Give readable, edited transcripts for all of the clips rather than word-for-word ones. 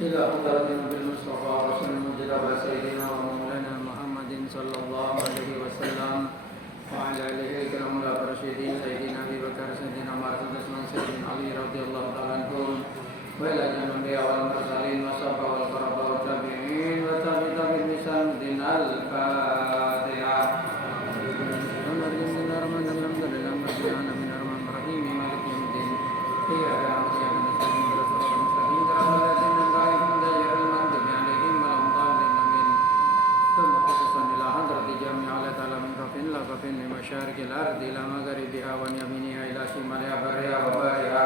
إلى حضرة بالمصطفى رسول المجتبى سيدنا ومولانا محمد صلى الله عليه وسلم وعلى آله الكرام الراشدين سيدنا أبي بكر سيدنا عمر سيدنا علي رضي الله تعالى عنهم وإلى جميع الأنبياء والمرسلين والصحابة والقرابة والتابعين والتابعين بإحسان إلى الفاتحة. مشارق الأرض إلى مغربها ويمينها إلى شمالها برها وبحرها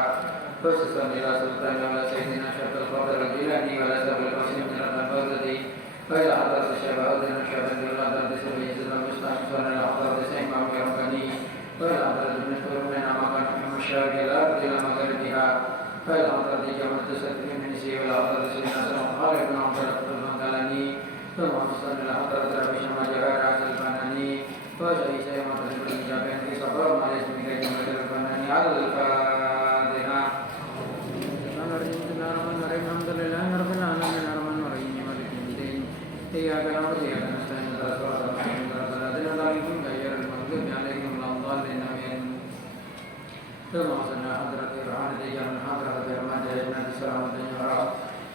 خصوصا إلى سلطان ولا سيدنا شيخ القادر الجيلاني ولا سبيل القاسم بن البغدادي وإلى حضرة الشيخ أذن الشيخ عبد الله بن سبيل الإسلام مستحسن إلى حضرة الشيخ محمد رباني وإلى حضرة ابن سلطان مكان مشارق الأرض إلى مغربها وإلى حضرة جامعة السلفي من سيف إلى حضرة سيدنا سلام خالد بن عبد الله الغالاني ثم حسن إلى حضرة أبي شمال جهاد عاصل الفناني وجعل saya materi penjabatan di sabar malis minggu yang berkenan al-Fatihah. Bismillahirrahmanirrahim. Alhamdulillahirabbil alamin arrahmanirrahim maliki yaumiddin. Iyyaka na'budu wa iyyaka nasta'in ihdinas siratal mustaqim siratal ladzina ghayril maghdubi 'alaihim waladdallin amin. Termasuknya hadrat Irhan di zaman hadrat Firman dari Nabi sallallahu alaihi wasallam.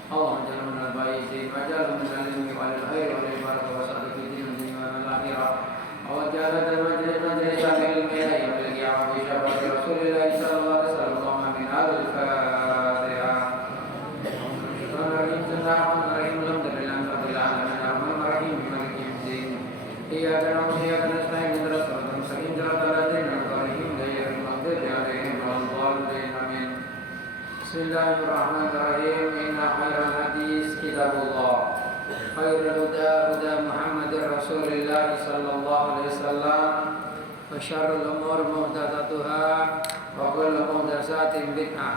Allahumma ja'alna minal ba'isin wa ja'alna minal ilmi wal khairi wal barakati wa sa'adati fid dunya wal akhirah. وجعلت مجلس العلم يبلغ في شفاعة رسول الله صلى الله عليه وسلم من الفاتحة. بسم الله الرحمن الرحيم الحمد لله رب العالمين الرحمن الرحيم مالك يوم الدين إياك نعبد وإياك نستعين اهدنا الصراط المستقيم صراط الذين أنعمت عليهم غير المغضوب عليهم ولا الضالين آمين. بسم الله الرحمن الرحيم إن خير الحديث كتاب الله خير الهدى هدى محمد رسول الله صلى الله عليه وسلم وشر الأمور محدثاتها وكل محدثات بدعة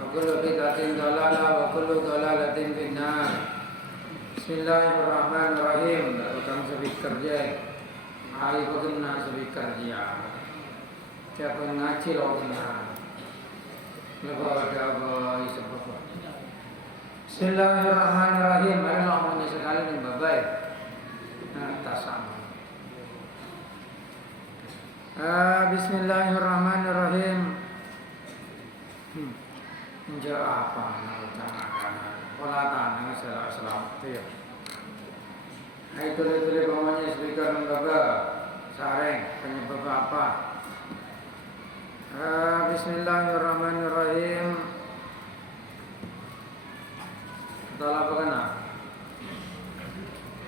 وكل بدعة ضلالة وكل ضلالة في النار. Bismillahirrahmanirrahim. Tukang sebik kerja, ayo bagaimana sebik kerja? Siapa ngaji loh benar? Lepas ada apa isebab? Bismillahirrahmanirrahim. Marilah menjadi sekali nih babai. Tasam. Bismillahirrahmanirrahim. Menjawab apa? Mengucapkan pola tanah selamat ya. Itu pokoknya speaker lembaga sareng penyebab apa? Bismillahirrahmanirrahim. Telah berkenal.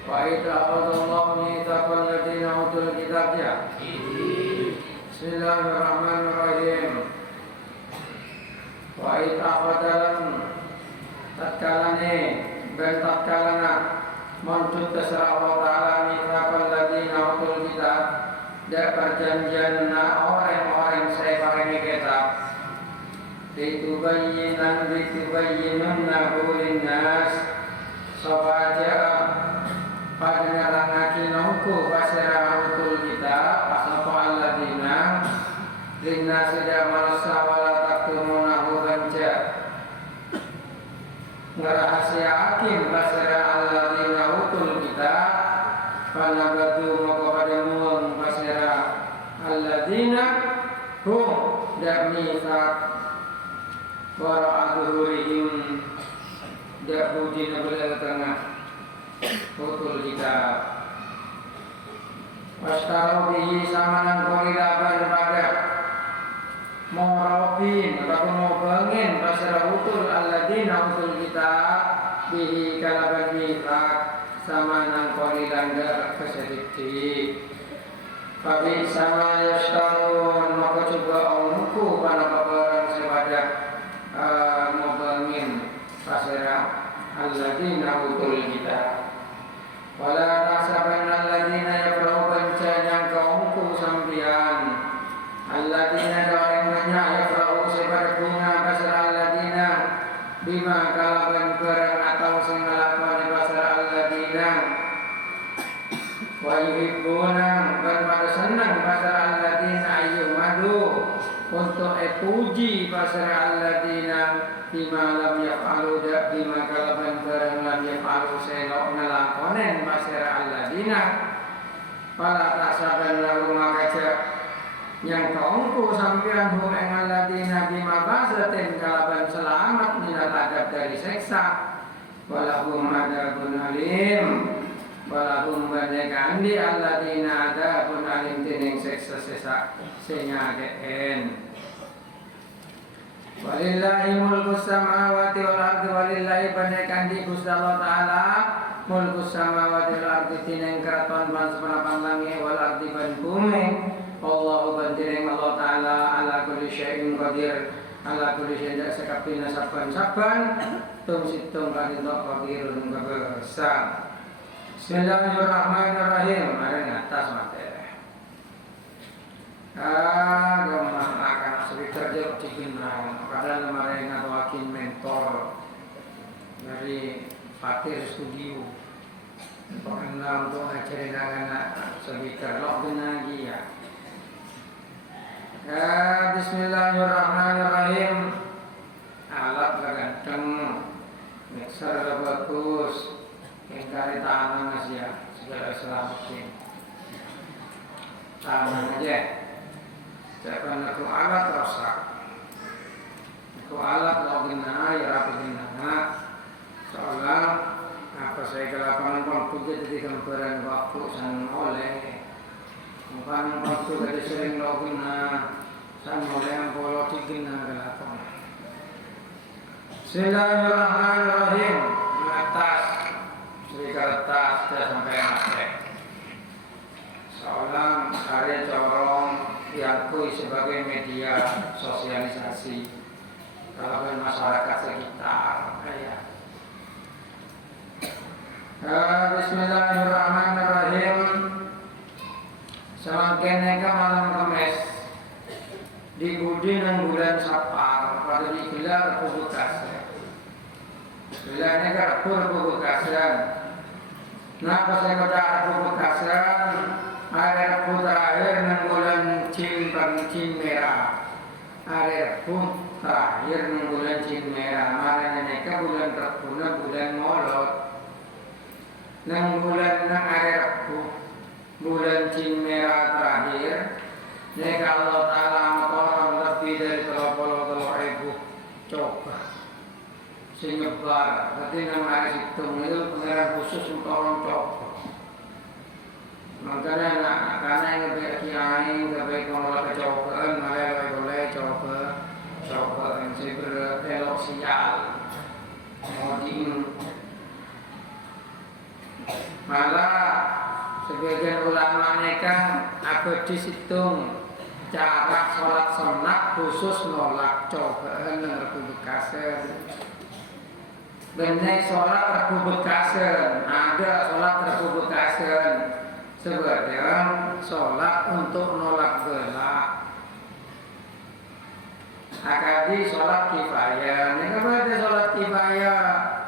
Wa idza akhadallahu mitsaqal ladzina utul kitab ya. Bismillahirrahmanirrahim. Wa idza akhadalan tatkalane ben tatkalana mancut terserah Allah Ta'ala mitsaqal ladzina utul kitab dan perjanjian orang-orang saya pakai kitab ditubayyinannahu linnas sawaja pada nerangake nauku pasera utul kita pasapa alladina linnas jamal sawala takumunahu banja ngerahasiaakin pasera alladina utul kita panabadu maka pada muang pasera alladina hum damnifak wara'aduhurihim da'udina belah tengah utul kitab wastarau bihi samanan qalilan pada morobin ataupun mau bangin pasara utul alladina utul kitab bihi kalaban mithaq samanan qalilan dak kesedikit tapi sama yastarun maka coba omku pada paparan sepada ngobangin pasera alladzina utul kitab wala tahsabanna alladzina yafrahu bancanya kaumku sampian alladzina darimanya yafrahu sebar bunga pasera alladzina bima kalaban barang atau sing nglakoni pasera alladzina wa yuhibbuna dan pada senang pasera alladzina ayyumadu untuk puji pasara alladzina bima lam yaf'alu bima kalaban barang lam yaf'alu selok ngelakonen pasara alladzina pala tasaban lalu makaja yang kaungku sampean hum ing alladzina bima basatin kalaban selamat minal adab dari seksa walahum adabun alim walahum bandekandi alladzina adabun alim tining seksa sesa senyageen walillahi mulkus samawati wal ardi walillahi bandekandi Gusti Allah taala mulkus samawati wal ardi tining keraton ban sepanapan langit wal ardi ban bumi Allahu bantiring Allah taala ala kulli syai'in qadir ala kulli syai'in sakapina saban-saban tum situng kadito qadirun kabesa. Bismillahirrahmanirrahim. Mari atas materi. Gampang akan sekitar jauh cikinang. Kadang kemarin ngawakin mentor dari Fatir Studio. Pengenal untuk ngajarin anak sekitar log lagi ya. Bismillahirrahmanirrahim. Alat ganteng, mixer bagus, kari tangan mas ya, segala selamatin. Tangan aja. Jangan aku alat rosak. Aku alat logina ya rapina. Soalnya apa saya ke lapangan waktu jadi gambaran waktu sang oleh. Bukan waktu dari sering logina sang oleh yang polo digina ke lapangan. Bismillahirrahmanirrahim. Atas Sri kertas sudah sampai mati. Seolah karya corong diakui sebagai media sosialisasi kalangan masyarakat sekitar. Bismillahirrahmanirrahim. Semakin neka malam Kamis di budi nang bulan Sapar pada digelar publikasi. Bila neka publikasian, napa saya baca publikasian ada terakhir nang bulan Cin merah. Ada terakhir nang bulan Cin merah. Mana neka bulan terpuna bulan Molot. Nang bulan nang ada bulan Cin merah terakhir, neka Allah Taala mengkorban lebih dari 33.000 coba. Senyebar, berarti nang hari hitung itu pengeran khusus untuk orang coba. Makanya karena yang lebih kiai, lebih kalau kecobaan, malah boleh coba yang belok sial, modin. Malah sebagian ulama mereka apa disitung cara sholat sunat khusus nolak cobaan yang republikasen. Benar sholat republikasen, ada sholat republikasen sebagian sholat untuk nolak gelak. Akadi sholat kifayah, neka berarti sholat kifayah.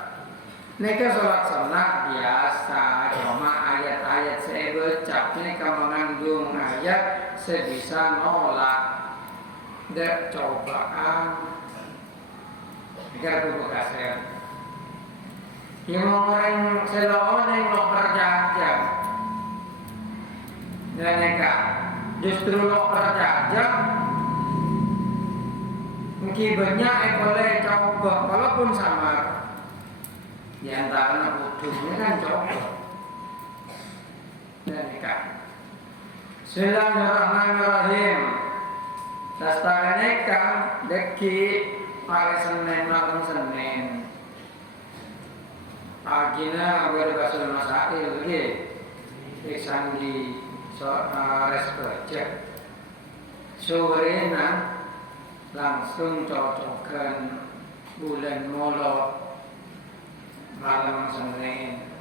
Neka sholat sunat biasa, cuma ayat-ayat saya baca, neka mengandung ayat sebisa nolak dan cobaan. Neka republikasen. Yang orang selon yang lo perjajah, dan neka justru lo perjajah, mungkin banyak boleh coba, walaupun sama. Di antara butuhnya kan coba, dan neka. Bismillahirrahmanirrahim. Dastara neka deki hari Senin malam Senin. Agina berbahasa masail lagi, iksan di res kerja. Sore langsung cocokkan bulan Molot malam Senin.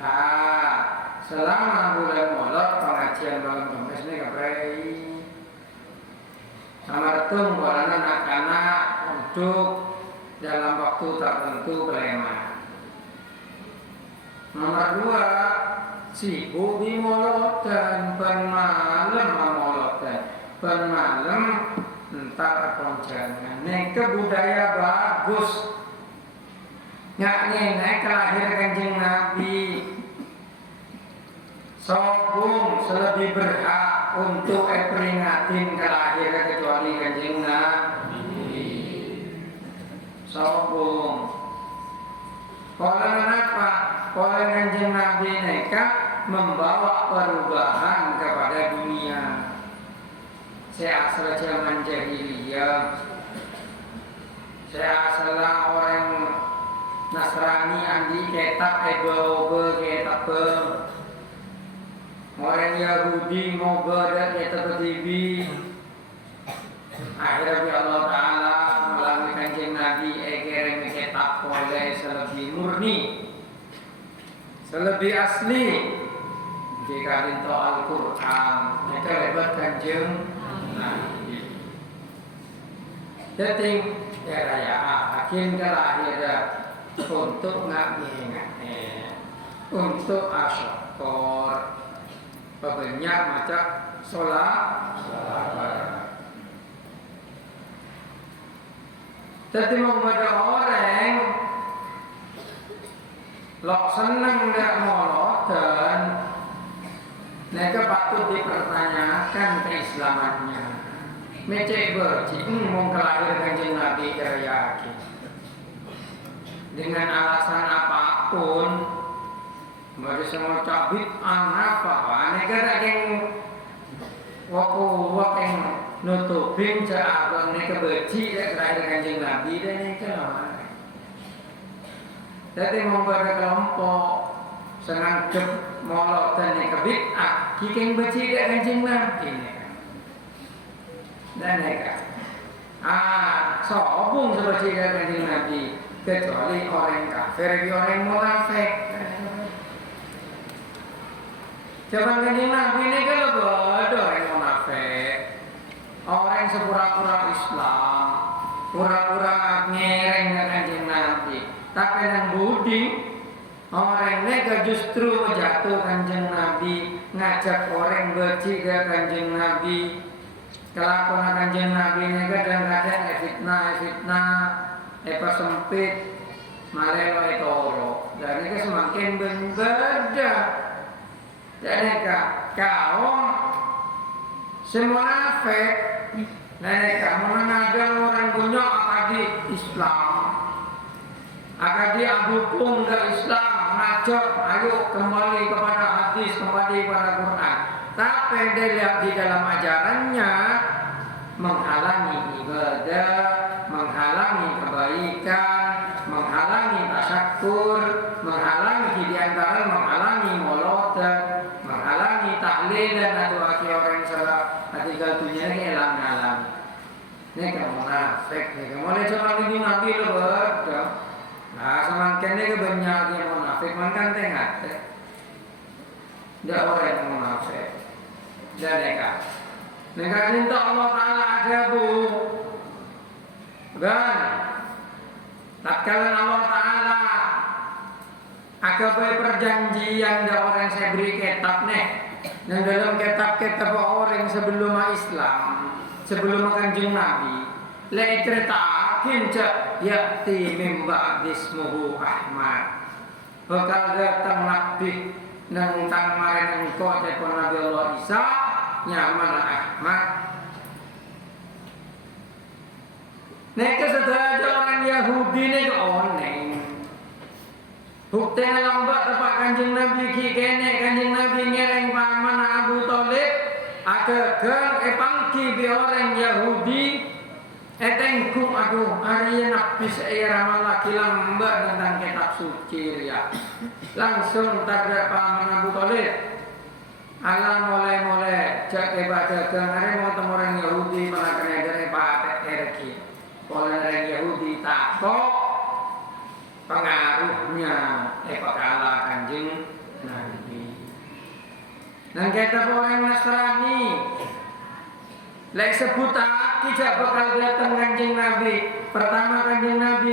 Nah, selama bulan Molot pengajian malam Kamis ini kaprei. Samartung bulan anak-anak untuk dalam waktu tertentu preman. Nomor 2, sibuk di Molot dan ben malam Molot dan ben malam entar konjangan. Nek budaya bagus. Nyaknya nek lahir Kanjeng Nabi. Sobung selebih berhak untuk peringatin kelahiran kecuali Kanjeng Nabi. Sobung. Oleh kenapa? Oleh Kanjeng Nabi nekat membawa perubahan kepada dunia. Seasal zaman jahiliyah, seasal orang Nasrani andi ketak ebe ketak orang Yahudi mau berada ketak tibi. Akhirnya Allah Taala melalui Kanjeng Nabi egereng ketak oleh selebih murni, selebih asli. Jika dinto Al-Quran, mereka lebat Kanjeng Nabi. Jadi raya akhir kelahiran untuk ngaji, untuk asyakor, banyak macam sholat. Jadi mau ada orang lok seneng nggak molot dan mereka patut dipertanyakan keislamannya. Mecek berci, mau kelahir Kanjeng Nabi yakin. Dengan alasan apapun, mereka semua cabit apa? Mereka tak yang waktu yang nutupin cakap mereka berci kelahir Kanjeng Nabi dan mereka lama. Jadi membuat kelompok senang cep molot dan mereka bid'ah, kikeng berci Kanjeng Nabi. Dan mereka sobung seperti Kanjeng Nabi kecuali orang kafir, orang munafik. Zaman Kanjeng Nabi ini kan ada orang munafik, orang sepura-pura Islam, pura-pura ngereng Kanjeng Nabi. Tapi yang budi orang mereka justru menjatuh Kanjeng Nabi, ngajak orang berci Kanjeng Nabi. Kelakuan Kanjeng Nabi ini kadang-kadang fitnah, persempit, malelo etoro. Dan ini semakin berbeda. Jadi kaum semua nafek, mereka mengadang orang punya akadi Islam, akadi dukung ke Islam, ngajak, ayo kembali kepada hadis, kembali kepada Quran. Tapi dia lihat di dalam ajarannya menghalangi ibadah, menghalangi kebaikan, menghalangi tasyakur, menghalangi diantara menghalangi molodan, menghalangi tahlilan atau akhir orang salah tinggal dunia ini elang-elang. Ini kamu munafik, ini kamu lihat orang ini nabi lo berdoa. Nah semakin ini kebanyakan yang munafik, makan tengah teh. Dia orang yang munafik. Dan mereka minta Allah Ta'ala ada bu. Dan tatkala Allah Ta'ala agapai perjanjian dari orang saya beri kitab nih. Dan dalam kitab-kitab orang sebelum Islam, sebelum Kanjeng Nabi, lai ceritakin cak yakti mimba dismuhu Ahmad. Bakal datang Nabi nentang marin engkau telepon Nabi Allah Isa nyaman Ahmad. Nek sedaja orang Yahudi nek oneng. Bukti lambat tepat Kanjeng Nabi ki kene Kanjeng Nabi ngereng paman Abu Thalib agegang pangki bi orang Yahudi etengku aduh ari Nabi saya malah lambat tentang kitab suci ya. Langsung tabrak paman Abu Thalib. Alam mulai cek ibadah hari mau temu orang Yahudi malah kena dari patek erki. Oleh orang Yahudi takut pengaruhnya kalah Kanjeng Nabi. Dan kita orang Nasrani lek sebut tidak bakal datang Kanjeng Nabi. Pertama Kanjeng Nabi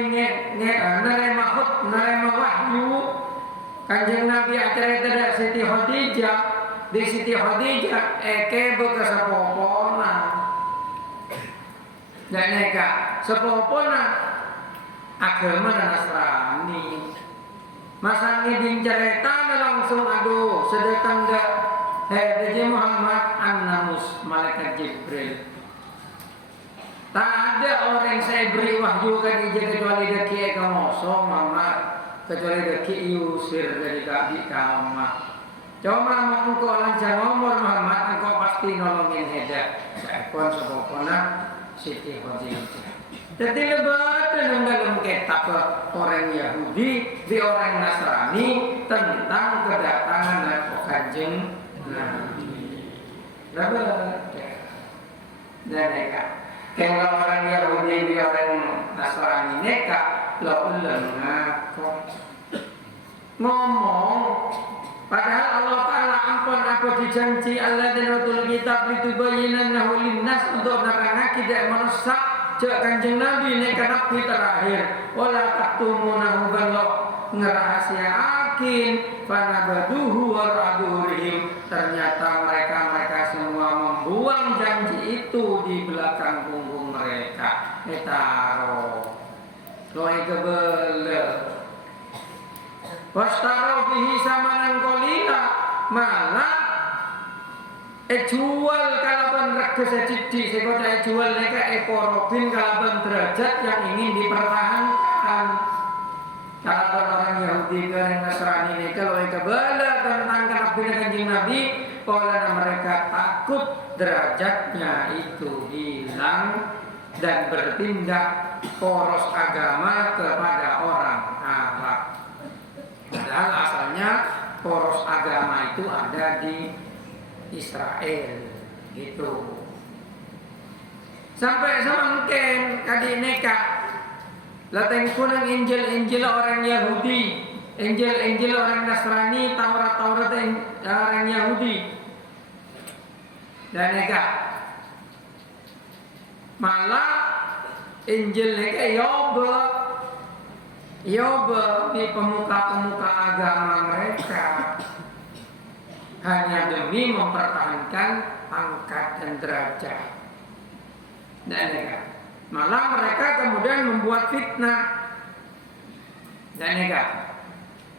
nerima wahyu. Kanjeng Nabi acara tidak Siti Khadijah. Di Siti Khadijah bekas popona. Dan neka sepopona agama Nasrani. Masanya cerita langsung aduh sedekang gak Haji Muhammad An-Namus malaikat Jibril. Tak ada orang saya beri wahyu kan dia kecuali deki kamoso Muhammad, kecuali deki usir dari kaki kamah. Cuma mau engkau lancar ngomong Muhammad, engkau pasti nolongin hedah. Seekor sepopona Siti Khadijah. Jadi lebat dalam kitab orang Yahudi di orang Nasrani tentang kedatangan Kanjeng Nabi. Lebat. Dan mereka kalau orang Yahudi di orang Nasrani mereka lo ngaku ngomong. Padahal Allah Ta'ala ampun apa dijanji Allah dan Rasul kitab itu bayinannahu linnas untuk nerangkan tidak merusak cek Kanjeng Nabi ini ke Nabi terakhir wala taktumunahu balok ngerahasiaakin fanabaduhu waraburihim. Ternyata mereka semua membuang janji itu di belakang punggung mereka. Netaro loi kebele wastaro bihi samanan qalila malah jual kalaban regese cici sekota jual neka ekorobin kalaban derajat yang ingin dipertahankan. Kalaban orang Yahudi dan Nasrani neka loi kebala tentang Nabi Kanjeng Nabi karena mereka takut derajatnya itu hilang dan berpindah poros agama kepada orang Arab. Padahal asalnya poros agama itu ada di Israel gitu. Sampai samangken kadi neka lateng kunang Injil orang Yahudi, Injil orang Nasrani, Taurat orang Yahudi. Dan neka malah Injil neka Yoba di pemuka-pemuka agama mereka hanya demi mempertahankan pangkat dan derajat. Dan malah mereka kemudian membuat fitnah. Dan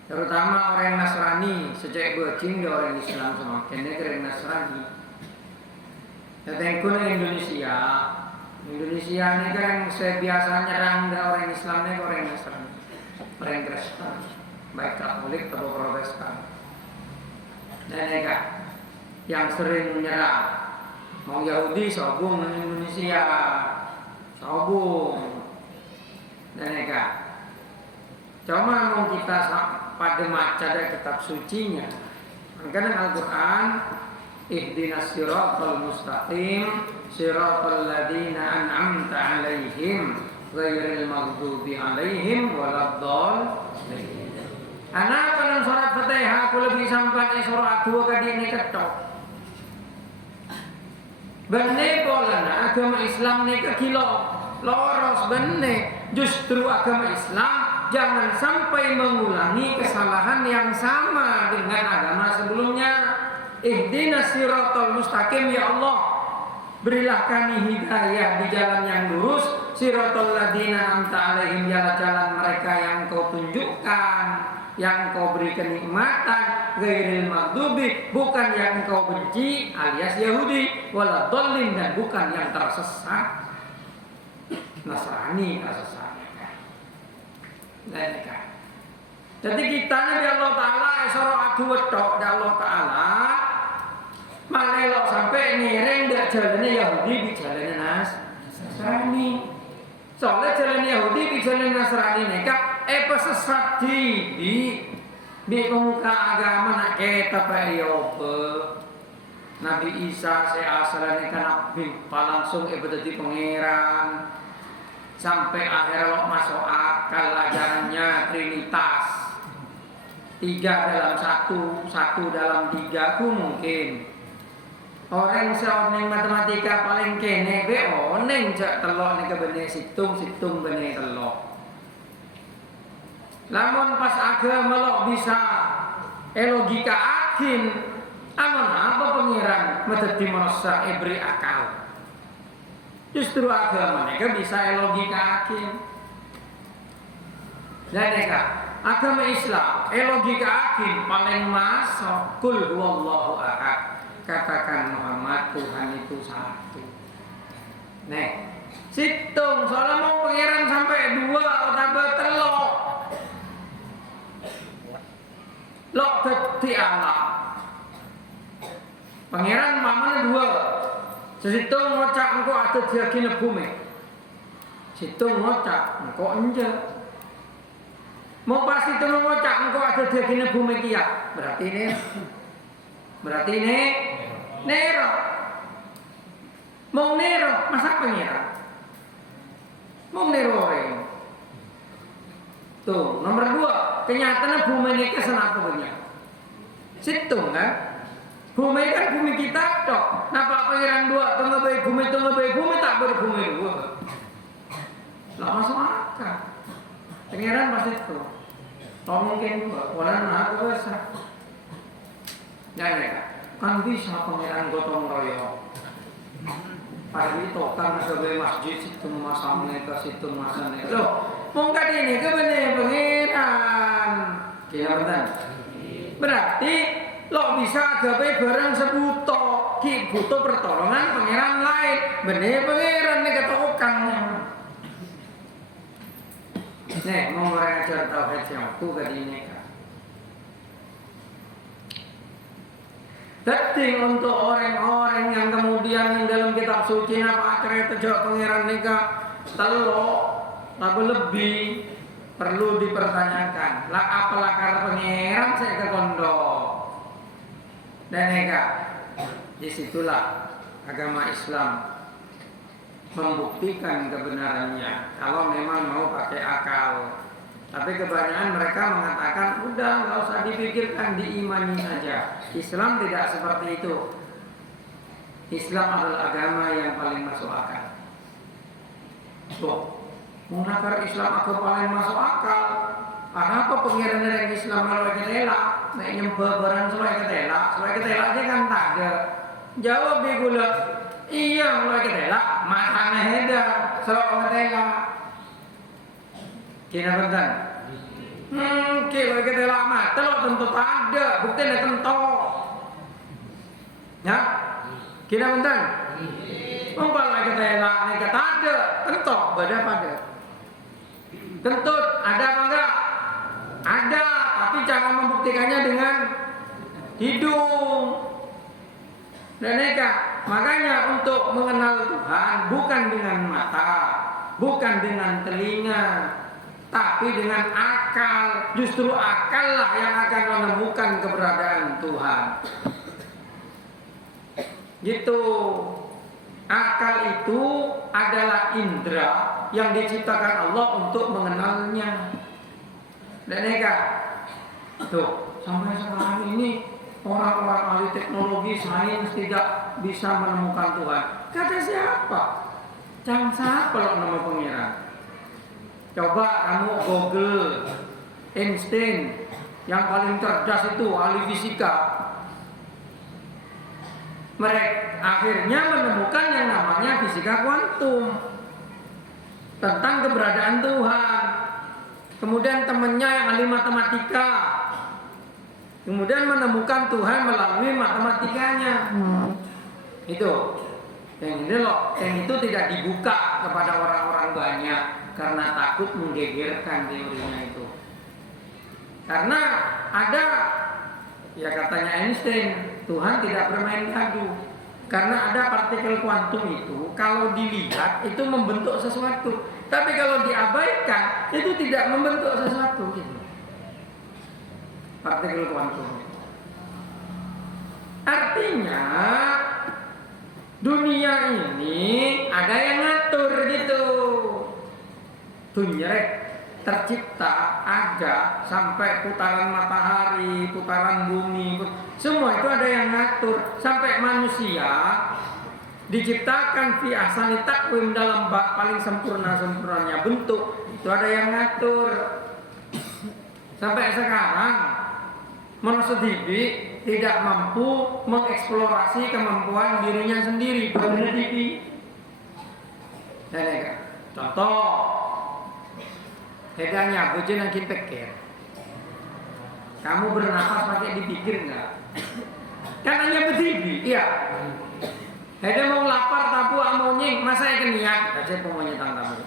terutama orang Nasrani sejak bocing orang Islam semakin negeri Nasrani. Datang Indonesia ini kan saya biasa nyerang orang Islam ini orang Nasrani, orang Kristen, baik Katolik atau Protestan. Dan yang sering menyerang mau Yahudi sobung Indonesia sobung. Dan cuma mau kita pada maca dari kitab sucinya karena Al-Quran ihdinas siratal mustaqim siratal ladzina an'amta 'alaihim ghairil maghdubi 'alaihim waladdallin. Anak kalau surat Fatihah aku lebih sampai surat 2 kali ini ketok. Bene bolana agama Islam ni kilo loros bene. Justru agama Islam jangan sampai mengulangi kesalahan yang sama dengan agama sebelumnya. Ihdinas siratal mustaqim ya Allah. Berilah kami hidayah di jalan yang lurus. Siratal ladzina an'amta 'alaihim, jalan mereka yang Kau tunjukkan, yang Kau beri kenikmatan, ghairil maghdubi, bukan yang Kau benci alias Yahudi, waladdallin, dan bukan yang tersesat Nasrani tersesat. Jadi kita Nabi Allah Ta'ala esoro adu wedok dari Allah Ta'ala malelok sampai nireng dak jalannya Yahudi di jalannya Nasrani. Soalnya jalan Yahudi di jalan Nasrani neka pesesat di pemuka agama nak kita payope. Nabi Isa saya asalnya kan nabi langsung jadi pangeran. Sampai akhirnya lo masuk akal ajarannya Trinitas. 3 dalam 1, 1 dalam 3 ku mungkin. Orang seorang matematika paling kene be oneng jak telok nek benih situng benih telok. Lamun pas agama lo bisa logika akin amun apa pengiran mededi merasa beri akal. Justru agama mereka bisa logika hakim. Dan mereka agama Islam logika hakim paling masuk. Kul huwallahu ahad. Katakan Muhammad Tuhan itu satu. Nek, situng soalnya mau pangeran sampai 2 tambah 3. Lok dadi Allah. Pangeran mamane 2. Sesitung ngocak engko ada diagine bumi. Situng ngocak engko enje. Mau pas itu ngocak engko ada diagine bumi kiat. Berarti ini Nero. Mau Nero masa pangeran. Mau Nero orang. Tuh, nomor 2, kenyataannya bumi ini kesenapa banyak. Situng kan? Bumi kan bumi kita tok. Napa pangeran 2 tengah bayi bumi tak berbumi 2. Lah masuk akal. Pangeran pasti itu. Kalau mungkin orang maha kuasa. Ya, kan bisa pangeran gotong royong. Hari itu kan sebagai masjid situ masang mereka situ masang mereka. Loh, mungkin ini kebenaran pangeran. Kira betul. Berarti lo bisa agape barang sebuto ki butuh pertolongan pangeran lain. Bener pangeran nih kata okangnya. Nih mau mengajar tauhid yang aku kadinya. Tapi untuk orang-orang yang kemudian yang dalam kitab suci apa akhirnya terjawab pangeran nikah telok tapi lebih perlu dipertanyakan. Lah apalah karena pangeran saya ke kondok. Dan nikah disitulah agama Islam membuktikan kebenarannya kalau memang mau pakai akal. Tapi kebanyakan mereka mengatakan udah nggak usah dipikirkan, diimani saja. Islam tidak seperti itu. Islam adalah agama yang paling masuk akal. Tuh, mengakar Islam agama paling masuk akal. Apa pengiran dari Islam kalau ketela, nak nyembah barang selai ketela dia kan tak ada. Jawab dia gula, iya mulai ketela, matanya heda, selai ketela. Kira betul. Kira ketela mata lo tentu ada, bukti ada tentu. Ya, kira betul. Umpal lagi ketela, nih kata ada, tentu beda pada. Kentut ada apa enggak? Ada, tapi cara membuktikannya dengan hidung. Dan makanya untuk mengenal Tuhan bukan dengan mata, bukan dengan telinga, tapi dengan akal. Justru akal lah yang akan menemukan keberadaan Tuhan. Gitu. Akal itu adalah indera yang diciptakan Allah untuk mengenalnya. Dan tuh sampai sekarang ini orang-orang ahli teknologi sains tidak bisa menemukan Tuhan. Kata siapa? Jangan siapa kalau nama pengiran. Coba kamu Google Einstein yang paling cerdas itu ahli fisika. Mereka akhirnya menemukan yang namanya fisika kuantum tentang keberadaan Tuhan. Kemudian temannya yang ahli matematika kemudian menemukan Tuhan melalui matematikanya. Itu yang ini loh, yang itu tidak dibuka kepada orang-orang banyak karena takut menggegerkan teorinya itu. Karena ada, ya katanya Einstein, Tuhan tidak bermain kadu. Karena ada partikel kuantum itu, kalau dilihat itu membentuk sesuatu. Tapi kalau diabaikan, itu tidak membentuk sesuatu gitu. Partikel kuantum. Artinya dunia ini ada yang ngatur gitu. Dunia tercipta ada sampai putaran matahari, putaran bumi, semua itu ada yang ngatur. Sampai manusia diciptakan fi ahsani taqwim dalam paling sempurnanya bentuk, itu ada yang ngatur. Sampai sekarang manusia tidak mampu mengeksplorasi kemampuan dirinya sendiri. Benar TV. Contoh, hedanya bujun yang kita pikir. Kamu bernafas pakai dipikir nggak? Kan hanya berdiri, iya. Heda mau lapar tabu amonying, masa ikan niat? Aja pemonyet tamu.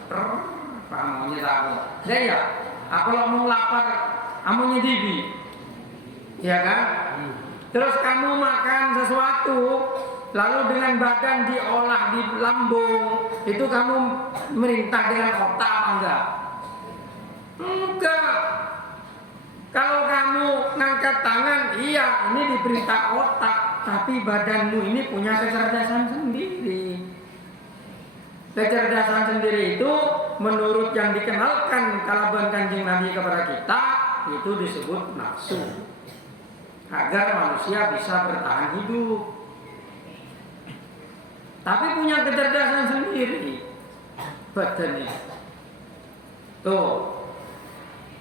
Pak amonyet tabu. Ya, aku lo mau lapar amonyet dibi, ya kan? Terus kamu makan sesuatu, lalu dengan badan diolah di lambung, itu kamu merintah dengan otak apa enggak? Enggak. Kalau kamu ngangkat tangan, iya ini diperintah otak, tapi badanmu ini punya kecerdasan sendiri. Kecerdasan sendiri itu menurut yang dikenalkan kalaban Kanjeng Nabi kepada kita itu disebut nafsu. Agar manusia bisa bertahan hidup. Tapi punya kecerdasan sendiri badannya. Tuh.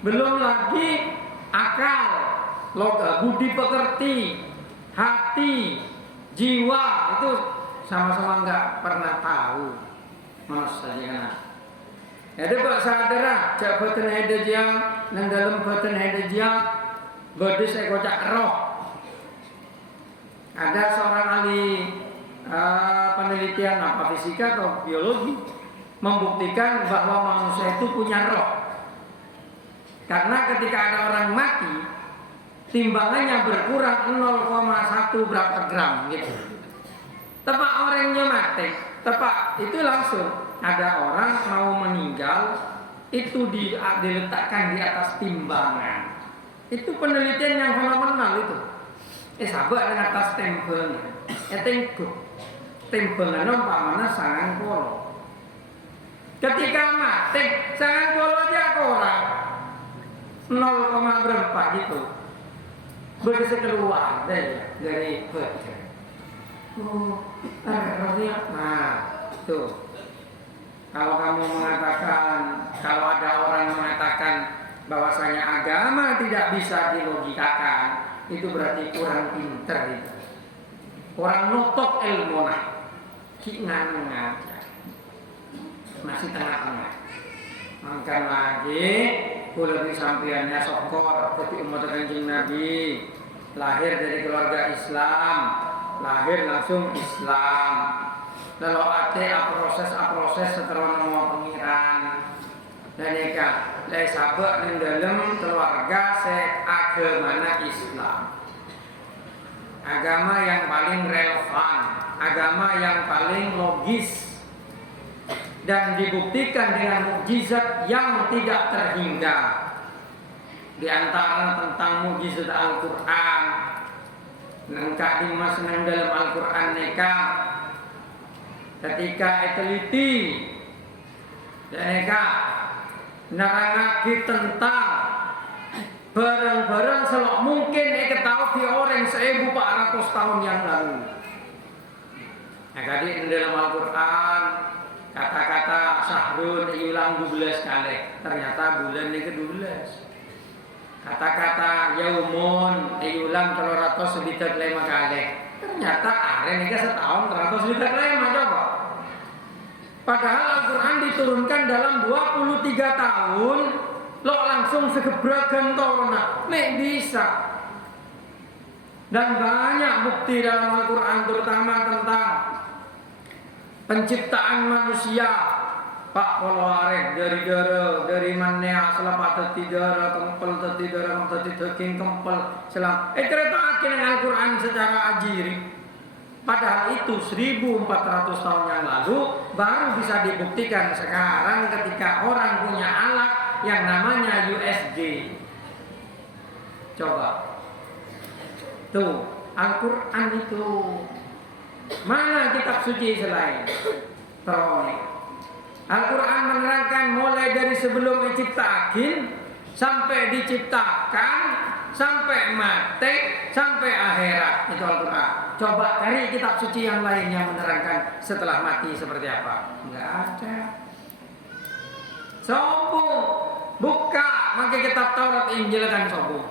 Belum lagi akal, budi pekerti, hati, jiwa itu sama-sama nggak pernah tahu manusia. Jadi Pak sadara, jabatan hedejia, nang dalam batan hedejia, bodi saya kocak roh. Ada seorang ahli penelitian fisika atau biologi membuktikan bahwa manusia itu punya roh. Karena ketika ada orang mati, timbangannya berkurang 0,1 berapa gram gitu. Tepat orangnya mati, tepat itu langsung ada orang mau meninggal itu diletakkan di atas timbangan. Itu penelitian yang fenomenal itu. Sabar dengan atas tempelnya. Timbangan umpamanya sangang polo. Ketika mati sangang polo aja orang 0, berapa gitu. Begitu keluar dari badan. Nah, tuh. Kalau kamu mengatakan, kalau ada orang mengatakan bahwasanya agama tidak bisa dilogikakan, itu berarti kurang pinter itu. Orang notok ilmu nah, kingan ngajar, masih tengah-tengah. Mangkan lagi, lebih sampiannya sokor, jadi umat Kanjeng Nabi, lahir dari keluarga Islam, lahir langsung Islam. Lalu ada proses setelah nama pengiran dan eka dari sahabat di dalam keluarga agamanya Islam, agama yang paling relevan, agama yang paling logis dan dibuktikan dengan mukjizat yang tidak terhingga. Di antara tentang mukjizat Al-Quran, nengkak dimas neng dalam Al-Quran neka. Ketika teliti mereka narangake tentang barang-barang selok mungkin tahu di orang 1400 tahun yang lalu. Nah, tadi dalam Al-Quran kata-kata Syahrul diulang 12 kali. Ternyata bulan yang ke-12. Kata-kata Yaumun diulang 375 kali. Ternyata aren ini setahun 375 coba. Padahal Al-Quran diturunkan dalam 23 tahun, lo langsung segebrak gentona, nek bisa. Dan banyak bukti dalam Al-Quran terutama tentang penciptaan manusia. Pak Poloarek dari mana selapat teti darah, kempel teti darah, teti daging kempel selam. Cerita akhirnya Al-Quran secara ajiri. Padahal itu 1400 tahun yang lalu baru bisa dibuktikan sekarang ketika orang punya alat yang namanya USG. Coba. Tuh, Al-Quran itu. Mana kitab suci selain Qur'an? Al-Quran menerangkan mulai dari sebelum diciptakan sampai diciptakan, sampai mati, sampai akhirat. Itu Al-Quran. Coba cari kitab suci yang lain yang menerangkan setelah mati seperti apa. Enggak ada. Sombong. Buka pakai kitab Taurat Injil kan sombong.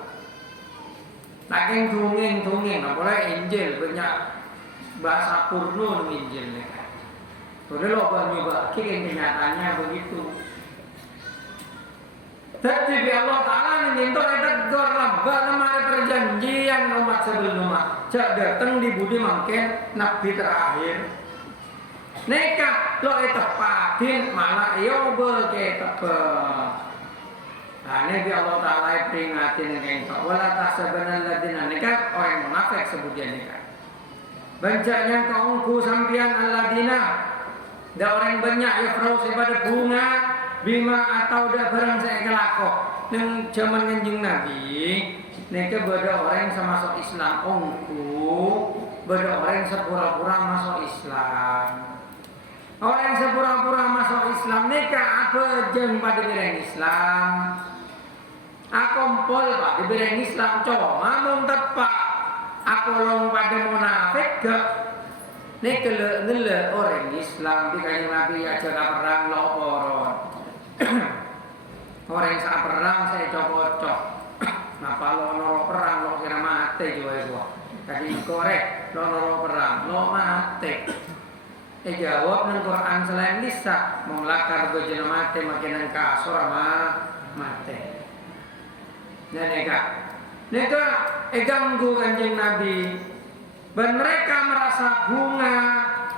Saking dongeng, apalagi Injil banyak bahasa kurno Injil. Udah lo nyoba, kenyataannya begitu. Tapi Allah Ta'ala menyentuh tegur lembah lemari perjanjian umat sebelumnya. Cak datang di budi mungkin Nabi terakhir. Neka lo tepatin malah yo ke tepet. Nah ini Allah Ta'ala peringatin engkau. Wala tahsabanal ladina neka orang munafik sebutnya neka. Bencanya kaumku sampian alladina. Da orang banyak ya frau pada bunga bima atau dah barang saya kelako. Neng zaman Kanjeng Nabi, neka beda orang masuk Islam ongku, beda orang sepura-pura masuk Islam. Orang sepura-pura masuk Islam neka apa jeng pada bereng Islam. Akompol pak di bereng Islam cuma mung tepak. Aku long pada munafik ke. Neka le orang Islam di Kanjeng Nabi aja perang loporon. Orang saat perang saya cocok. Napa lo noro perang lo kira mati juga itu. Tadi korek lo noro perang lo mati. Jawab nang Quran selain bisa melakar bejana mati makin kasur sama mati. Dan neka ganggu Kanjeng Nabi. Dan mereka merasa bunga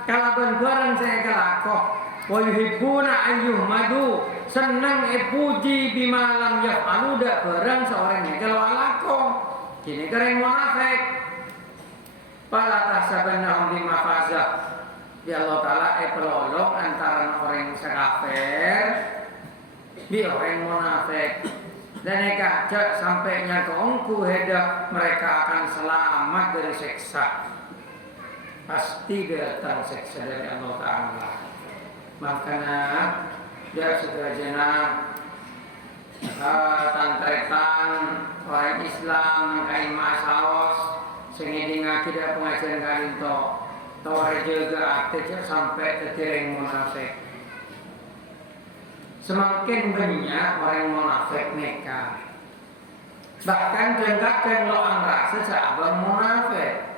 kalau bareng saya kelakok. Wa yuhibbuna ayyuhmadu senang puji bima lam yaf'alu dak barang seorang yang kalau alako. Kini keren munafik. Pala tahsabannahum bima fazah. Ya Allah Ta'ala pelolok antara orang kafir bi orang munafik. Dan mereka sampainya ke engku hendak mereka akan selamat dari siksa. Pasti datang siksa dari Allah Ta'ala. Makanya dia sederhana tantretan orang Islam kain masaos sengidi ngakidah pengajian kalinto tawar juga aktif sampai tertiring munafik. Semakin banyak orang munafik mereka. Bahkan kadang lo angrasa seabang munafik.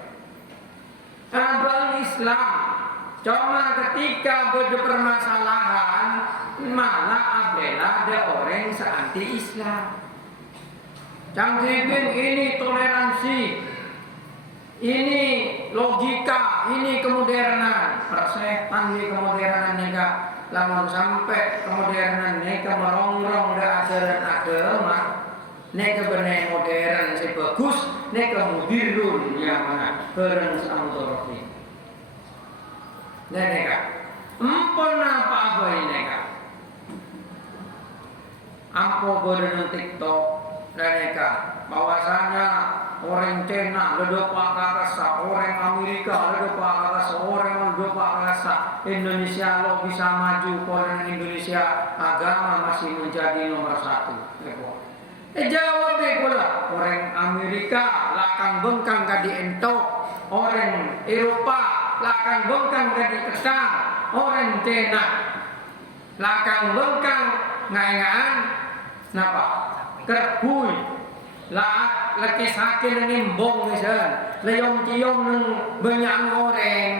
Abang Islam cuma ketika berpermasalahan malah adalah ada orang seanti Islam. Canggihkan ini toleransi, ini logika, ini kemodernan. Persetan di kemodernan nega, lamun sampai kemodernan nega merongrong da ajaran agama, nega benar modern si bagus, nega mudirun yang mana bareng samudorofi. Neka, empon apa ini neka? Ampo bodoh TikTok, neka. Bahwasanya orang Cina ledopak kakasa, orang Amerika ledopak kakasa, orang ledopak kakasa. Indonesia lo bisa maju, orang Indonesia agama masih menjadi nomor 1. Jawab pula orang Amerika lakang bengkang kadi entok, orang Eropa lakang bengkang kadi kesang, orang Cina lakang bengkang ngaingan napa kerbui lah laki sakit nimbong misalnya leyong ciong neng banyak orang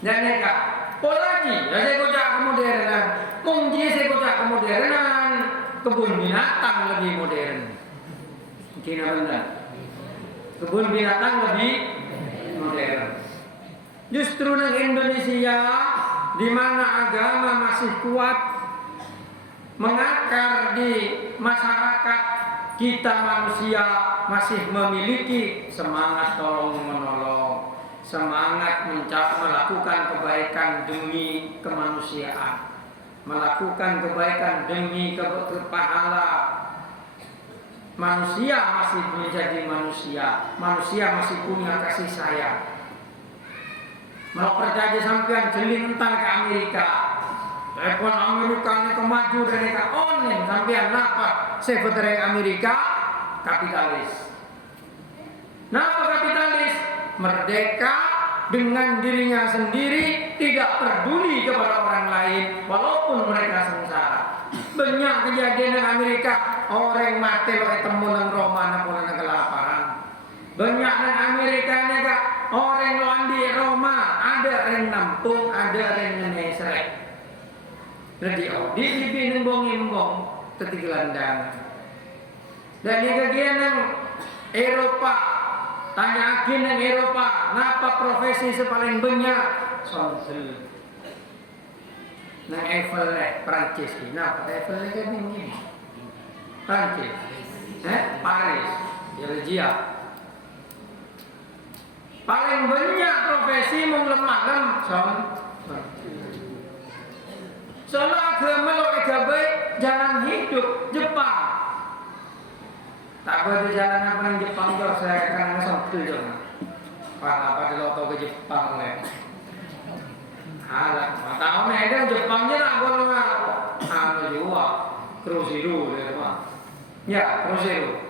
dan mereka lagi ya saya kocak kemodernan mungkin saya kocak kemodernan kebun binatang lebih modern mungkin benar kebun binatang lebih modern. Justru nang Indonesia di mana agama masih kuat mengakar di masyarakat kita manusia masih memiliki semangat tolong menolong, semangat melakukan kebaikan demi kemanusiaan, melakukan kebaikan demi pahala. Manusia masih menjadi manusia, manusia masih punya kasih sayang. Mau percaya sampean jeling tentang ke Amerika. Telepon Amerika ini kemaju dari ke online sampean napa? Sebenarnya Amerika kapitalis. Napa kapitalis? Merdeka dengan dirinya sendiri, tidak peduli kepada orang lain walaupun mereka sengsara. Banyak kejadian di Amerika, orang mati lo ketemu nang Roma nang kelaparan. Banyak nang Amerika nih kak, orang luar di Roma, ada yang nampung, ada yang nesrek. Jadi di sini nembong ketinggalan. Dan ini kegiatan yang Eropa, tanya agen yang Eropa, ngapa profesi sepaling banyak? Sontel. Nang Eiffel Prancis, kenapa Eiffel kan ini? Prancis, Paris, Belgia. Paling banyak profesi mengelemahkan soalnya agama lo baik jalan hidup Jepang. Tak boleh jalan apa yang Jepang tuh saya akan ngesontul dong. Apa di loto ke Jepang le? Alah, tahu nih kan Jepangnya nak golongan anu juga Cruzeiro ya pak. Ya Cruzeiro.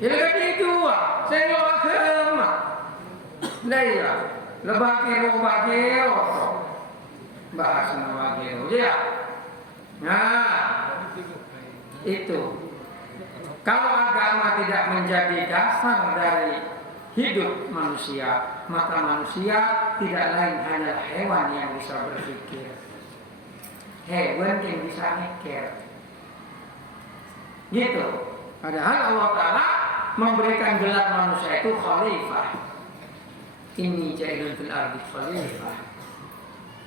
Jadi kan itu saya lo agama. Lah iya, lebah kero bahasa nama kero ya. Nah, itu. Kalau agama tidak menjadi dasar dari hidup manusia, maka manusia tidak lain hanya hewan yang bisa berpikir. Hewan yang bisa mikir. Gitu. Padahal Allah Ta'ala memberikan gelar manusia itu khalifah. Ini ja'ilun fil ardi khalifah.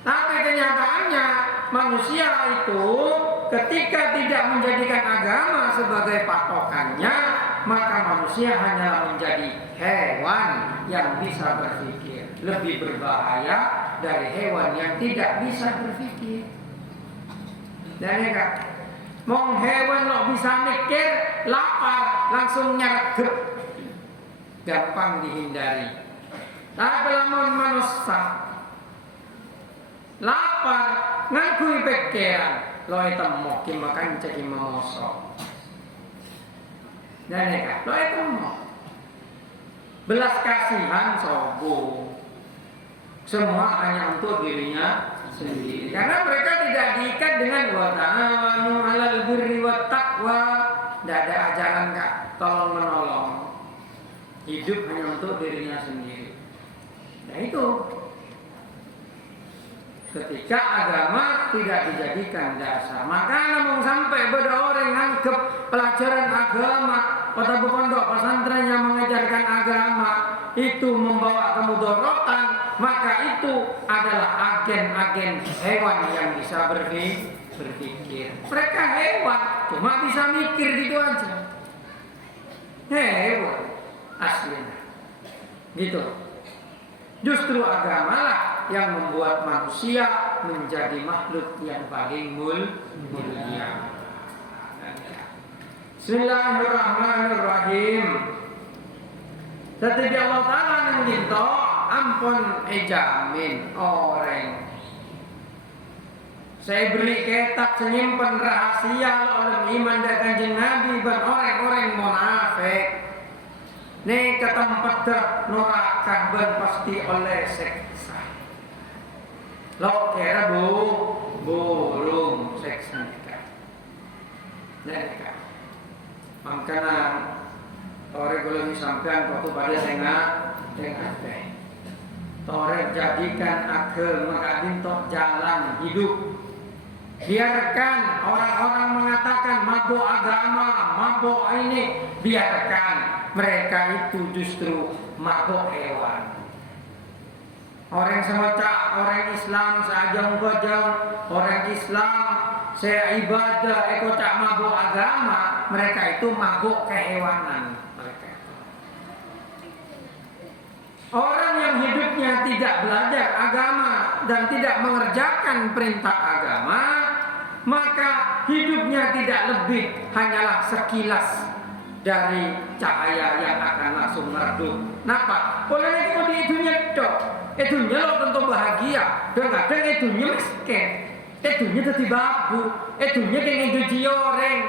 Tapi kenyataannya manusia itu ketika tidak menjadikan agama sebagai patokannya, maka manusia hanya menjadi hewan yang bisa berpikir. Lebih berbahaya dari hewan yang tidak bisa berpikir. Dan ya, mau hewan lo bisa mikir, lapar langsung nyergep, gampang dihindari. Tapi lamun manusia lapar ngakui pikiran lo itu mau makan ceki memosok. Dan ya, lo itu mau belas kasihan sobo. Semua hanya untuk dirinya sendiri. Karena mereka tidak diikat dengan wa ta'awanu 'alal birri wat taqwa. Tidak ada ajaran kak tolong menolong. Hidup hanya untuk dirinya sendiri. Nah itu. Ketika agama tidak dijadikan dasar, maka namun sampai pada orang nganggep pelajaran agama pada pondok pesantren yang mengajarkan agama itu membawa kemudorotan, maka itu adalah agen-agen hewan yang bisa berpikir. Mereka hewan, cuma bisa mikir gitu aja. Hewan aslinya, gitu. Justru agamalah yang membuat manusia menjadi makhluk yang paling mulia. Bismillahirrahmanirrahim. Tetapi Allah Ta'ala nginto ampun jamin orang. Saya beri kitab senyimpan rahasia oleh iman dan kanjeng Nabi dan orang-orang munafik. Nih ke tempat neraka ben pasti oleh seksa. Lo kira burung seksa nikah. Nikah. Makanya orang kalau disampaikan waktu pada tengah teh. Tore jadikan agama kadintok jalan hidup. Biarkan orang-orang mengatakan mabuk agama, mabuk ini, biarkan. Mereka itu justru mabuk hewan. Orang semacam orang Islam seajang-ajang, orang Islam saya ibadah, ekocak mabuk agama, mereka itu mabuk kehewanan. Orang yang hidupnya tidak belajar agama dan tidak mengerjakan perintah agama, maka hidupnya tidak lebih hanyalah sekilas dari cahaya yang akan langsung meredup. Napa? Oleh itu di dunia dok, dunia lo tentu bahagia, dengan dunia miskin, dunia jadi babu, dunia dengan cuci orang,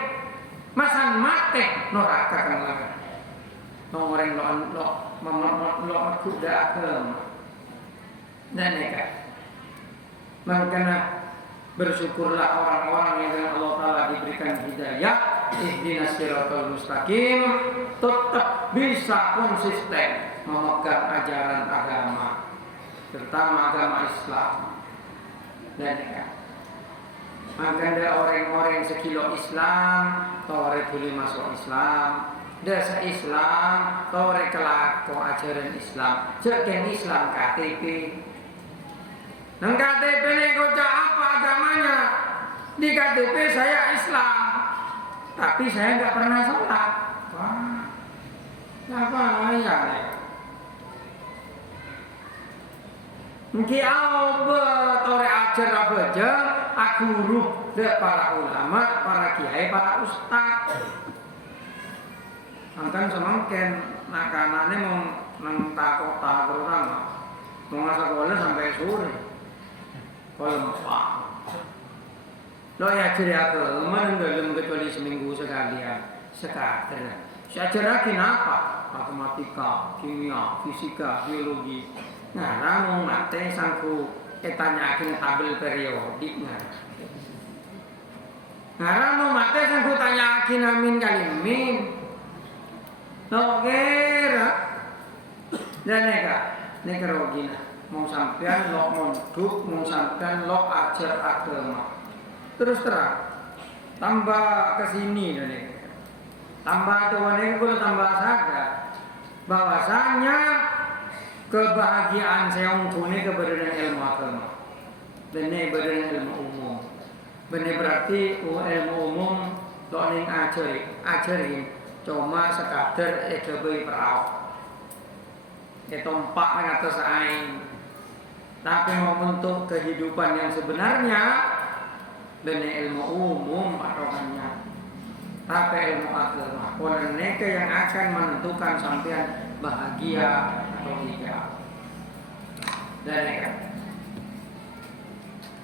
masan mate neraka kan lagi. Orang lo kuda agama, dan mereka, makanya bersyukurlah orang-orang yang dengan Allah Ta'ala diberikan hidayah ihdinas siratal mustaqim, tetap bisa konsisten memegang ajaran agama, terutama agama Islam. Dan makanya orang-orang sekilo Islam, tore boleh masuk Islam, desa Islam, tore kelako ajaran Islam, jadikan Islam KTP. Nang KTP ini kocak apa agamanya? Di KTP saya Islam, tapi saya nggak pernah sholat. Wah, apa ya? Mungkin tore ajar apa aja, guru, para ulama, para kiai, para ustad. Angkan semangken, nak anaknya mau nang takut terutama, mau ngasih sekolah sampai sore. Kalau mau lo ya ajar agama dalam kecuali seminggu sekali ya, sekadar. Saya ajarakin apa? Matematika, kimia, fisika, biologi. Nah, namun mate sangku tanyakin tabel periodik. Nah, namun mate sangku tanyakin amin kali min. Lo kira dan neka rogina mau sampean lo monduk, mau sampean lo ajar agama. Terus terang tambah kesini dan tambah tuan ini kalau tambah sadar bahwasanya kebahagiaan seorang ini keberadaan ilmu agama, benar beradaan ilmu umum, benar berarti ilmu umum lo ning ajarin cuma sekadar ejabai perahu, ketompak mengatas aing, tapi mau untuk kehidupan yang sebenarnya benar ilmu umum patokannya, tapi ilmu agama, orang mereka yang akan menentukan sampean bahagia atau tidak. Dan mereka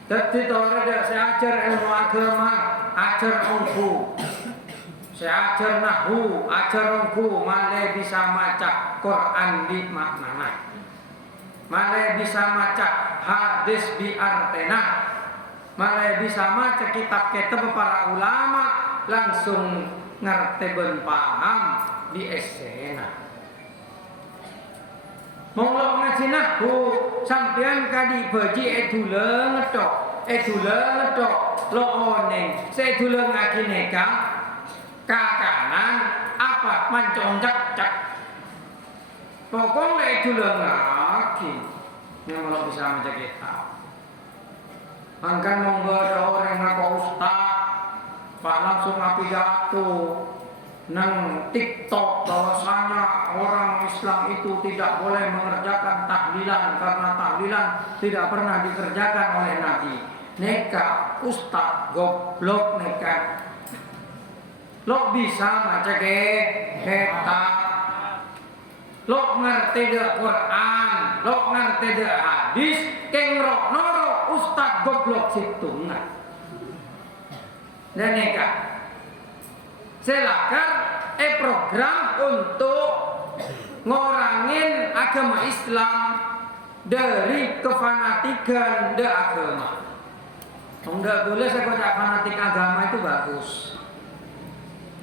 jadi orang dia saya ajar ilmu agama, ajar ungku, saya ajar nahu, ajar ungku, malah bisa maca Quran di maknanya, malah bisa maca hadis di artena, malah bisa maca kitab-kitab para ulama langsung ngerti ben paham di esena. Monggo ngaji nahu sampean kadi baji edule ngedok lo oneng sedule ngaji neka kakanan apa mancong cak pokoknya edule ngaji yang lo bisa maca kitab. Angkan monggo ada orang ngaku ustaz pak langsung api jatuh nang TikTok bahwasanya orang Islam itu tidak boleh mengerjakan tahlilan karena tahlilan tidak pernah dikerjakan oleh Nabi. Neka ustaz goblok neka. Lo bisa maca kitab. Lo ngerti de Quran, lo ngerti de hadis, keng noro ustaz goblok situ nggak. Dan neka silakan program untuk ngorangin agama Islam dari kefanatikan de agama. Enggak boleh saya kata fanatik agama itu bagus,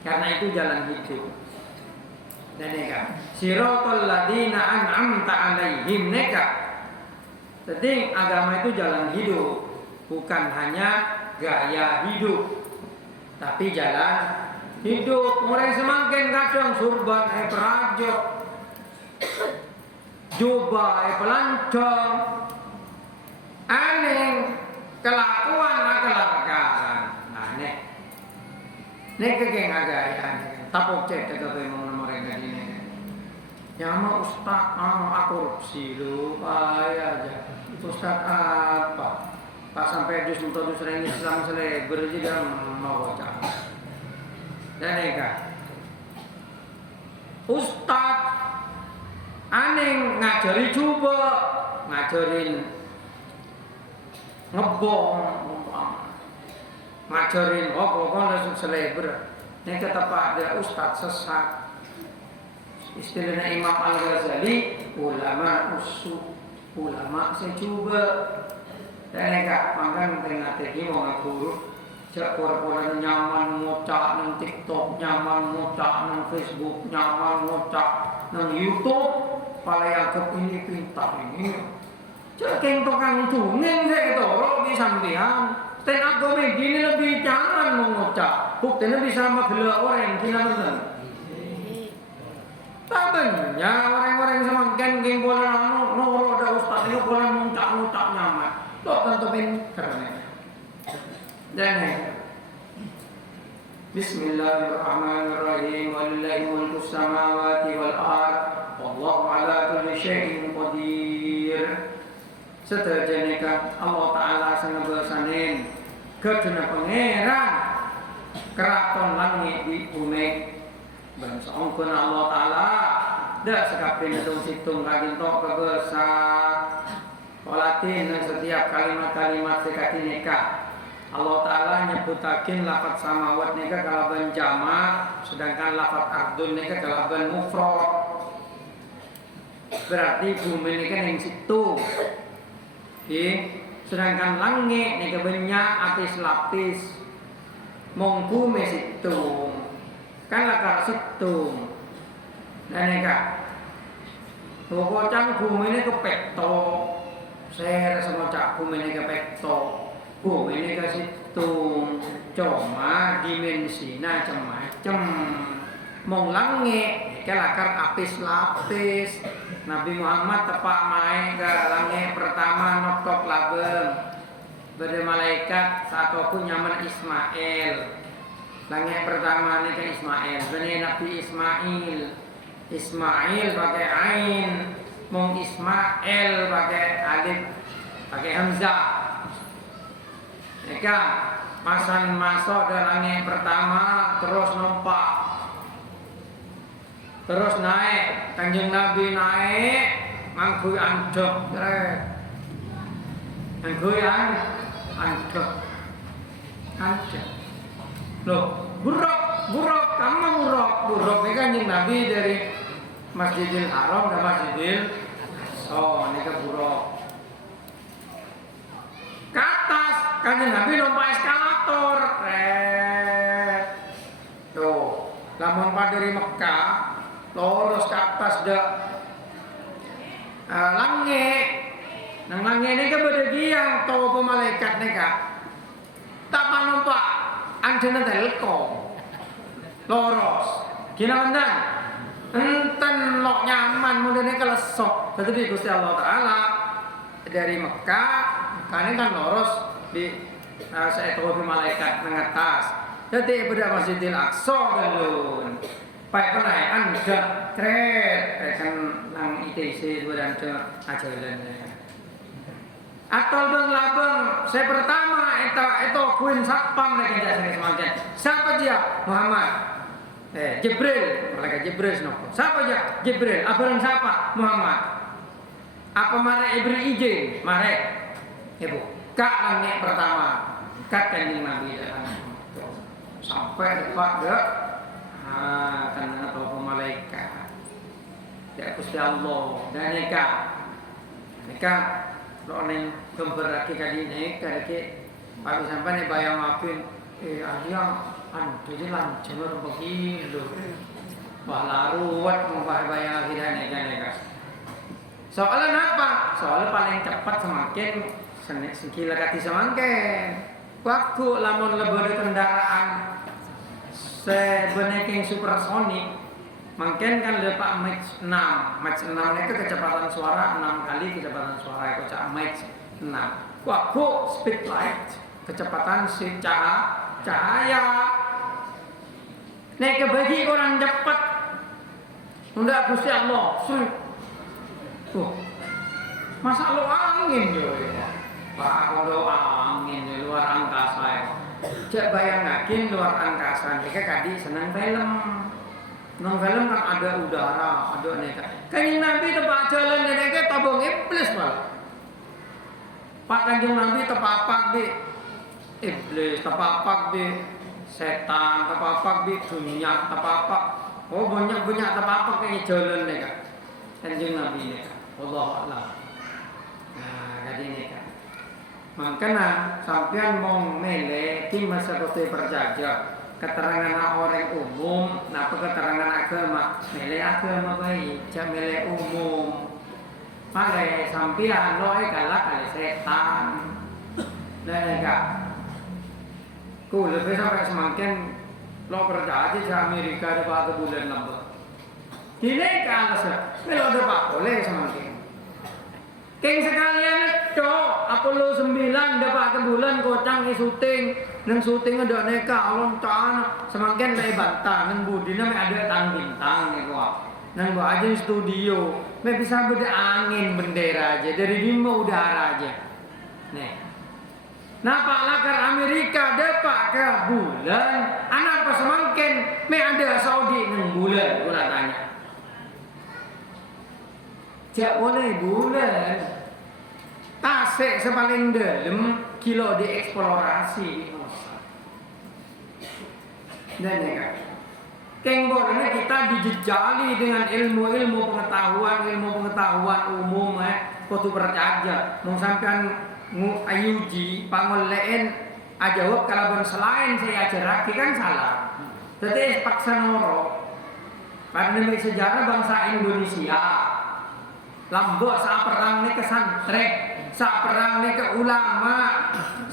karena itu jalan hidup. Dan neka siratal ladina an'amta alaihim neka. Jadi agama itu jalan hidup, bukan hanya gaya hidup, tapi jalan hidup. Orang semakin kadang surban prajo, jubah pelancong, aneh kelakuan akal-akalan. Nah nek kegeng agayaan tapok cek jaga memang mereka ini. Yang mau ustaz korupsi lu payah aja. Ustaz apa? Pak sampai dus ini Islam seleber aja mau baca. Dan eka ustaz aneh ngajari coba ngajarin ngebom, ngajarin pokoknya langsung seleber. Ini ketepak dia ustaz sesat. Istilahnya Imam Al-Ghazali ulama usuk, ulama secoba. Dan eka makan tengah-tengah mau ngapuru cak pura-pura nyaman ngocak nang TikTok, nyaman ngocak nang Facebook, nyaman ngocak nang YouTube. pala Yaakob ini pintar ini. Ceking tukang dongeng saya toro di sampean. Ten aku begini lebih jangan mengucap. Buktinya bisa magela orang kina-kina. Tabennya orang-orang semangken geng bola noro ada ustaz ini bola muncak-muncak nyaman. Tok tentu pinter nih. Dan Bismillahirrahmanirrahim. Walillahi mulku samawati wal ard. Wallahu ala kulli syai'in qadir. Sedherjane Allah taala sing ngebesanin kedene pangeran keraton langit di bumi. Bangsa ongkon Allah taala dak sekabeh nedung situng kadintok kebesar. Walatin setiap kalimat-kalimat sekadineka Allah Ta'ala nyebutakin lafaz samawat nika kalaban jamak, sedangkan lafaz ardun nika kalaban mufrad. Berarti bumi nika ning situ. Sedangkan langit nika banyak lapis-lapis. Mong bumi situ. Kan lakar situ. Dan nika pokoknya bumi ini kepekto. Saya semua cak bumi ini kepekto. Bumi ini ke situ, cuma dimensinya macam-macam. Mong langit, ke lakar lapis-lapis. Nabi Muhammad tepak main ke langit pertama noktok labeng. Berde malaikat satu pun nyaman Ismail. Langit pertama ini ke Ismail. Berde Nabi Ismail. Ismail pakai ain. Mong Ismail pakai alif, pakai hamzah. Eka masan masuk ke langit pertama terus numpak, terus naik. Kanjeng Nabi naik, mangkui andok, mangkui andok. Loh, buruk, kamu buruk. Ini Kanjeng Nabi dari Masjidil Haram ke Masjidil Aqsa, ini ke buruk. Ke atas, Kanjeng Nabi numpak eskalator. Tuh, lamun dari Mekah, lurus ke atas dak langit. Nang langit ini ke berdiang tau pemalaikat nika. Tak numpak antena telkom. Lurus. Gina enten? Enten lo nyaman mudahnya kelesok. Tetapi Gusti Allah Taala dari Mekah kan lurus di saya tahu malaikat nang atas. Jadi pada Masjidil Aqsa galun. Pai penaikan dak tret kan nang ITC dua dan ajalannya. Atau bang labang saya pertama itu kuin satpam lagi jadi semakin. Siapa dia? Muhammad. Jibril, malaikat Jibril nopo. Siapa dia? Jibril. Abaran siapa? Muhammad. Apa mare Ibril izin? Mare. Ibu. Kak langit pertama. Kak Kanjeng Nabi sampai dekat dak. Karena apa malaikat. Ya Gusti Allah. Dan nikah lo neng gambar lagi kadine kadake Pak sampai nih bayang maafin aja jadi lanceng orang begini loh. Wah laruat mau bayang akhirnya nikah. Soalnya apa? Soalnya paling cepat semakin sekila kati semakin. Waktu lamun lebih kendaraan sebenarnya supersonik, mungkin kan lepak Mach 6 itu kecepatan suara 6 kali kecepatan suara itu Mach 6. Waktu speed light kecepatan si cahaya. Nek kebagi orang cepat. Ndak Gusti Allah. Masa lo angin yo. Pak lo angin di luar angkasa ya. Cek bayangakin luar angkasa mereka kadi senang film. Nang film kan ada udara, ada neka. Kanjeng Nabi tepak jalan neka tabung iblis malah. Pak Kanjeng Nabi tepapak di iblis, tepapak di setan, tepapak di dunia, tepapak. Oh banyak tepapak kayak jalan neka. Kanjeng Nabi neka. Wallahu a'lam. Nah, jadi neka. Makanya sampean mau mele di masa kote perjajah. keterangan orang umum, napa keterangan agama, milih agama baik, jangan milih umum. Makanya sampian loe kalah kali setan. Nah ya, ku lebih sampai semakin lo percaya di Amerika ada pada bulan nambah. Ini kan lo ada pak boleh semakin. Keng sekalian itu Apollo 9 dapat ke bulan kocang syuting neng syuting ada neka Allah taala semakin lay bantah neng budina me ada tang bintang nih gua neng gua aja studio me bisa beda angin bendera aja dari lima udara aja nih napa lakar Amerika dapat ke bulan anak apa semakin me ada Saudi neng bulan gua tanya jak boleh bulan tasik sepaling dalam kilo dieksplorasi dan ya kan kenggol ini kita dijejali dengan ilmu pengetahuan umum kudu percaya mau sampean ayuji pangolein ajawab kalau selain saya ajaraki kan salah jadi paksa noro karena ini sejarah bangsa Indonesia lambok saat perang ini ke santri, saat perang ini ke ulama,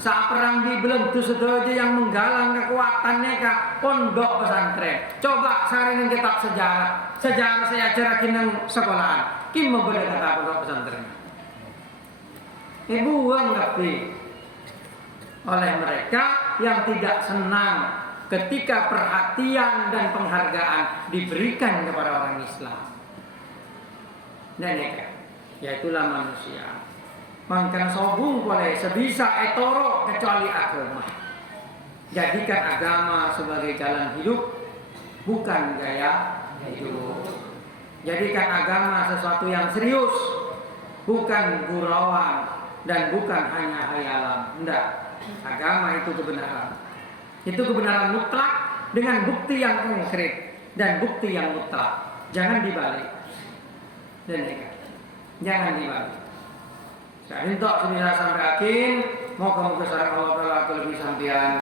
saat perang di belum itu sedojo yang menggalang kekuatannya ke pondok pesantren. Coba saring kitab sejarah saya ajarakin nang sekolahan. Kim mau boleh kata pondok pesantren. Buang tapi oleh mereka yang tidak senang ketika perhatian dan penghargaan diberikan kepada orang Islam. Dan yaitulah manusia. Mangkan sobung boleh sebisa etoro kecuali agama. Jadikan agama sebagai jalan hidup, bukan gaya hidup. Jadikan agama sesuatu yang serius, bukan gurauan dan bukan hanya hayalan. Enggak, agama itu kebenaran. Itu kebenaran mutlak dengan bukti yang konkret dan bukti yang mutlak. Jangan dibalik. Dan jangan dibalik. Saya minta sebisa sampai akhir, mau kamu kesarang Allah Taala lebih sampian.